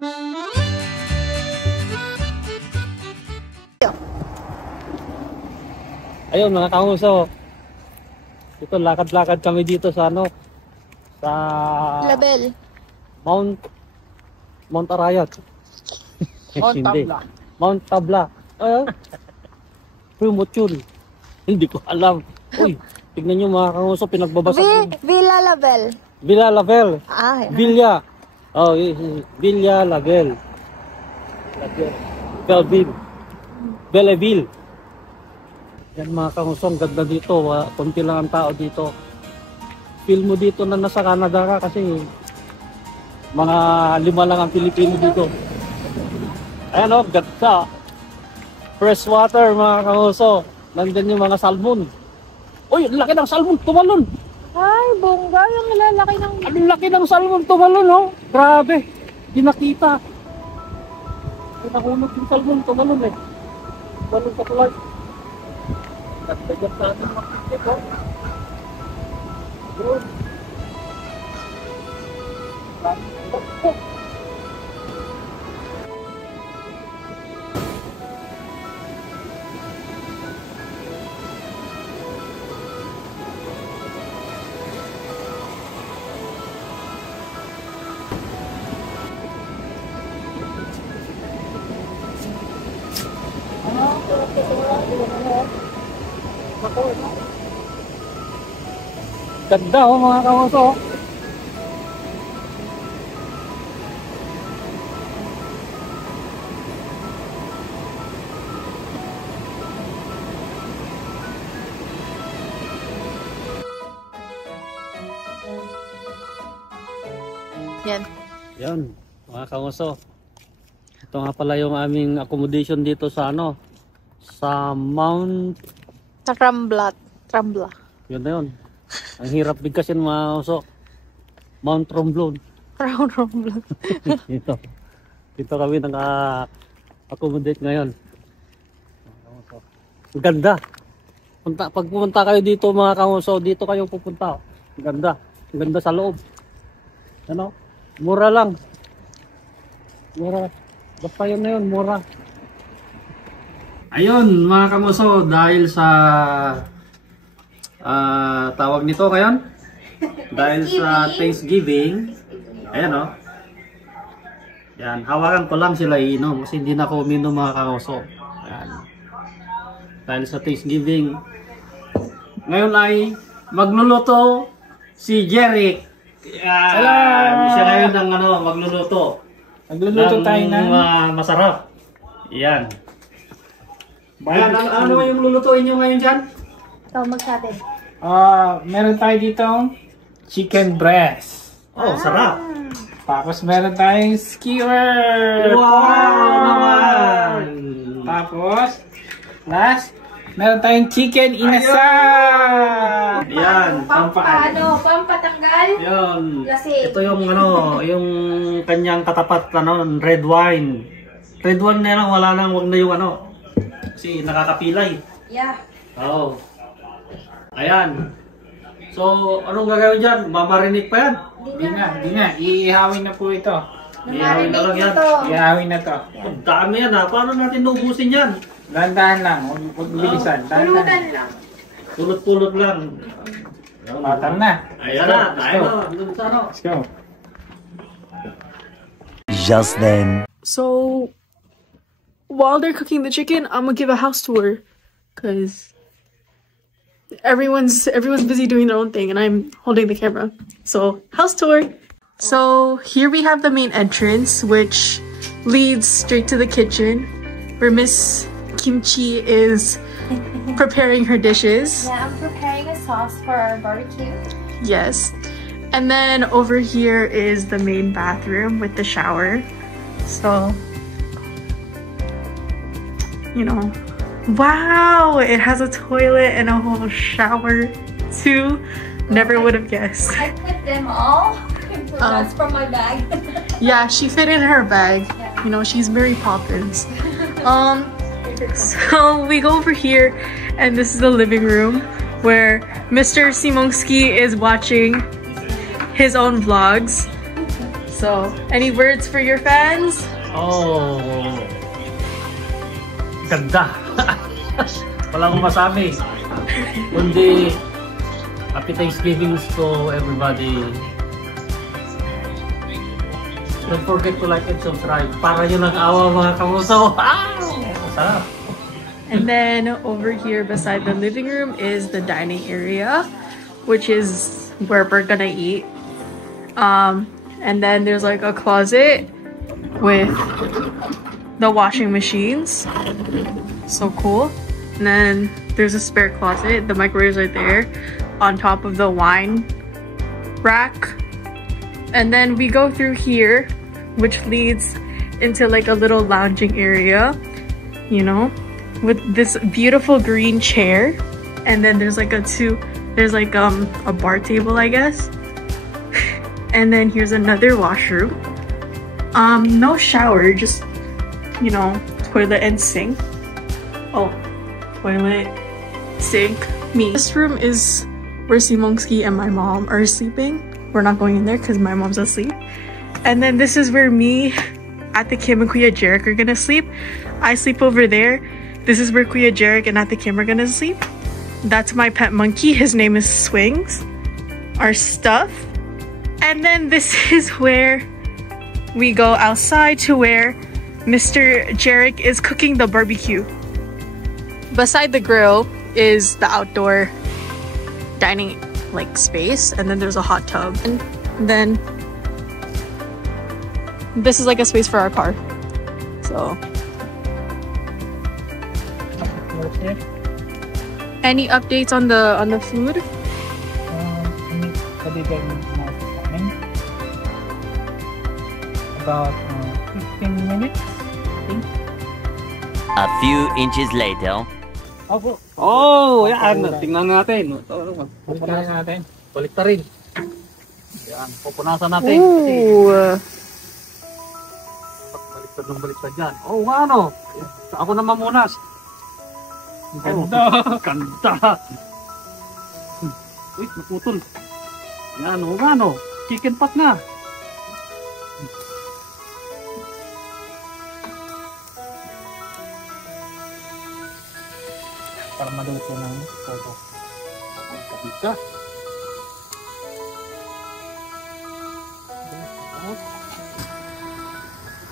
Ayun mga kamuso. Ito lakad-lakad kami dito sa ano, sa Label. Mount Arayat. Mount Tabla. Mount Tabla. Primoture. Hindi ko alam. Uy, tignan nyo mga kamuso, pinagbabasa ko. Villa Label. Villa Label. Ah, Villa. Oh, Villa Label. Belleville. Belleville. Yan mga kamuso, ang ganda dito. Kunti lang ang tao dito. Feel mo dito na nasa Canada ka kasi mga 5 lang ang Pilipino dito. Ayan o, ganda. Fresh water mga kamuso. Nandyan yung mga salmon. Uy, laki ng salmon, tumalon. ay, bongga. Yung lalaki ng... Ang laki ng salmon, tumalon oh. Grabe, di nakita. Nahulog yung salmon, tumalon eh. Tumalon sa tulay. Nagdagat natin makikip oh. Bro. Ganda oh mga kamuso. Yan. Yan mga kamuso. Ito nga pala yung aming accommodation dito sa ano, sa Mount Trambla. Yun na yun. Ang hirap bigkasin mga kamuso. Mount Tromblon. Trambla. Dito kami naka-accommodate ngayon. Ang ganda. Pag pumunta kayo dito mga kamuso, dito kayo pupunta. Ang ganda. Ang ganda sa loob. Ano? Mura lang. Mura. Basta yun na yun, mura. Ayun mga kamuso, dahil sa tawag nito ngayon, dahil sa Thanksgiving, ayan o. Yan, hawakan ko lang sila iinom kasi hindi na ako uminom mga kamuso. Ayan. Dahil sa Thanksgiving, ngayon ay magluluto si Jeric. Siya ngayon ng magluluto. Magluluto tayo ng masarap. Yan. Ayan, ano yung lulutuin nyo ngayon dyan? Ito, magsabi. meron tayo dito chicken breast. Oh, sarap. Tapos meron tayong skewer. Wow naman. Tapos last, meron tayong chicken inasal. Yan, Pampatanggal? Yun. Lasing. Ito yung yung kanyang katapat red wine. Red wine na lang, wala nang, wag na yung kasi nakakapilay. Yeah. Oo. Ayan. So, anong gagawin dyan? Mamarinig pa yan? Di na. Iihawin na po ito. Ihawin na lang yan. Iihawin na to. Ang dami yan ha. Paano natin nubusin yan? Dahan-dahan lang. Huwag bilisan. Pulutan lang. Pulot-pulot lang. Tara na. Ayan na. Tayo na. Let's go. Just then. So while they're cooking the chicken, I'm gonna give a house tour because everyone's busy doing their own thing and I'm holding the camera. So house tour. So here we have the main entrance, which leads straight to the kitchen where Miss Kimchi is preparing her dishes. Yeah, I'm preparing a sauce for our barbecue. Yes. And then over here is the main bathroom with the shower. So, you know, wow, it has a toilet and a whole shower too. Never would have guessed. I put them all. That's from my bag. Yeah, she fit in her bag. You know, she's Mary Poppins. So we go over here and this is the living room where Mr. Simonski is watching his own vlogs. So, any words for your fans? Oh, ganda. Wala akong masabi. Kundi, happy Thanksgiving to everybody. Don't forget to like and subscribe. Para yun ang awa mga kamuso. Sarap. And then over here beside the living room is the dining area, which is where we're gonna eat. And then there's like a closet with the washing machines. So cool. And then there's a spare closet. The microwave's right there on top of the wine rack. And then we go through here, which leads into like a little lounging area, you know, with this beautiful green chair. And then there's like a bar table, I guess. And then here's another washroom. No shower, just, you know, toilet and sink. Oh, toilet, sink, me. This room is where Simongski and my mom are sleeping. We're not going in there because my mom's asleep. And then this is where me at the Kim and Kuya Jarek are gonna sleep. I sleep over there. This is where Kuya Jarek and at the Kim are gonna sleep. That's my pet monkey. His name is Swings. Our stuff. And then this is where we go outside to where Mr. Jarek is cooking the barbecue. Beside the grill is the outdoor dining like space, and then there's a hot tub. And then this is like a space for our car. So any updates on the food? About 15 minutes, I think. A few inches later. Oh, yan. Tingnan natin. Balikan natin. Balik na rin. Yan, pupunasan natin. Ooh. Baliktad dyan. Oh, ano? Ako na mamunas. Ganda. Ganda. Uy, naputol. Yan, ano? Chicken pot na. Para maluto ng photo. Kabika.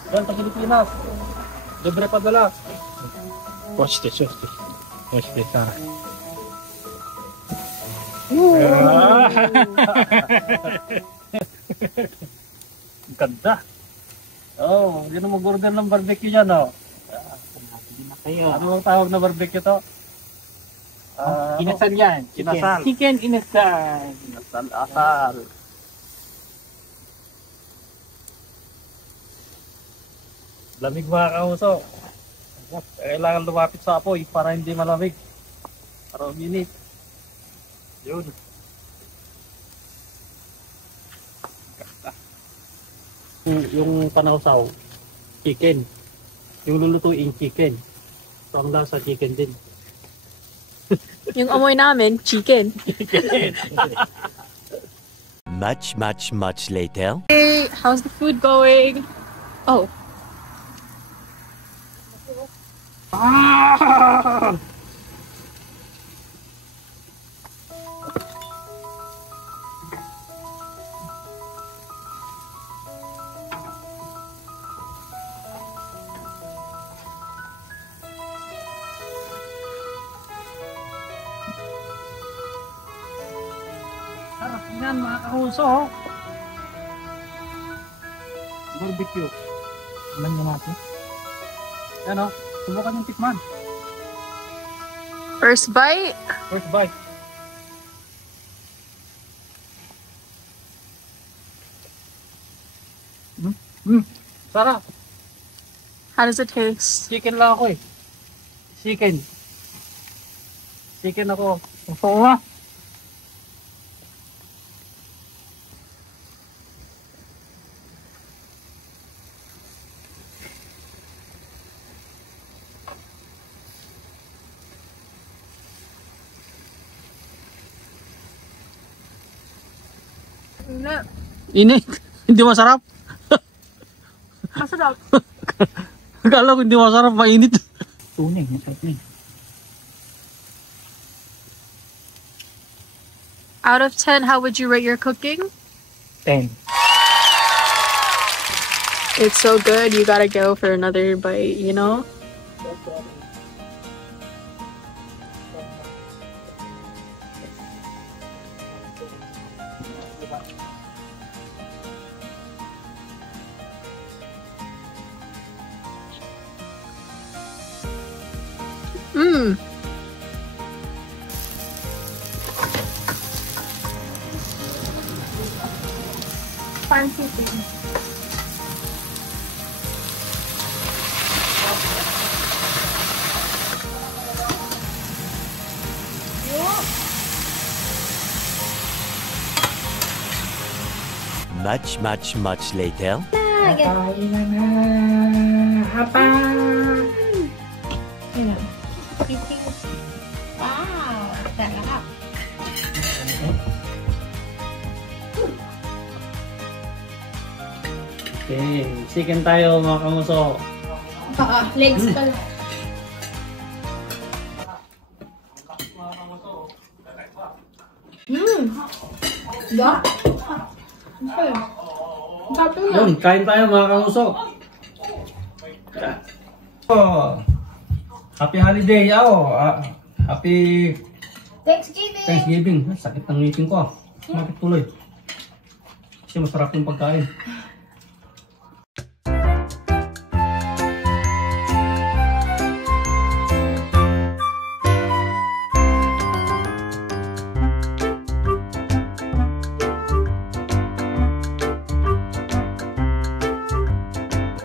Yan, sa Pilipinas. Libre padala. Watch this. Ganda. Oh, hindi na mag-order ng barbecue dyan, oh. Ano ang tawag na barbecue to? Inasal yan. Inasal. Chicken inasal. Asal. Lamig mga kauso. Kailangan lumapit sa apoy para hindi malamig. Para uminit. Yun. Yung panausaw, chicken. Yung lulutuin, chicken. So ang lasa, chicken din. Yung amoy namin, chicken. Much later. Hey, how's the food going? Oh. Sarap yan mga kahuso. Barbecue. Alam nyo natin. Yan o, subukan yung tikman. First bite. First bite. Sarap. How does it taste? Chicken lang ako eh. Chicken. Chicken ako. Oo nga. Init. Hindi masarap. Masarap. Akala ko hindi masarap, mainit. Tunay, masarap na. Out of 10, how would you rate your cooking? 10. It's so good, you gotta go for another bite, you know? Mmm. Fancy thing. Much later. Kain na na. Hapa. Wow, sarap. Okay, chicken tayo mga kamuso. Legs pala. Yeah. Yun, kain tayo mga kamuso. Oh. Happy holiday, happy Thanksgiving. Thanksgiving. Sakit ng ngipin ko. Bakit tuloy? Kasi masarap yung pagkain.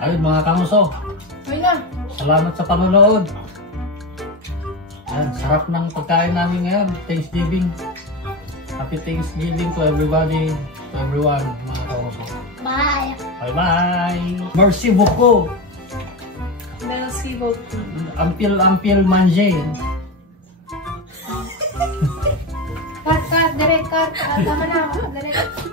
Ayun mga kamuso, Ayun na. salamat sa panonood. Ayan, sarap ng pagkain namin ngayon, Thanksgiving. Happy Thanksgiving to everybody, to everyone mga kamuso. Bye. Bye bye! Merci beaucoup! Merci beaucoup. Ampil manje. Cut, direct, cut. Tama na. Direct.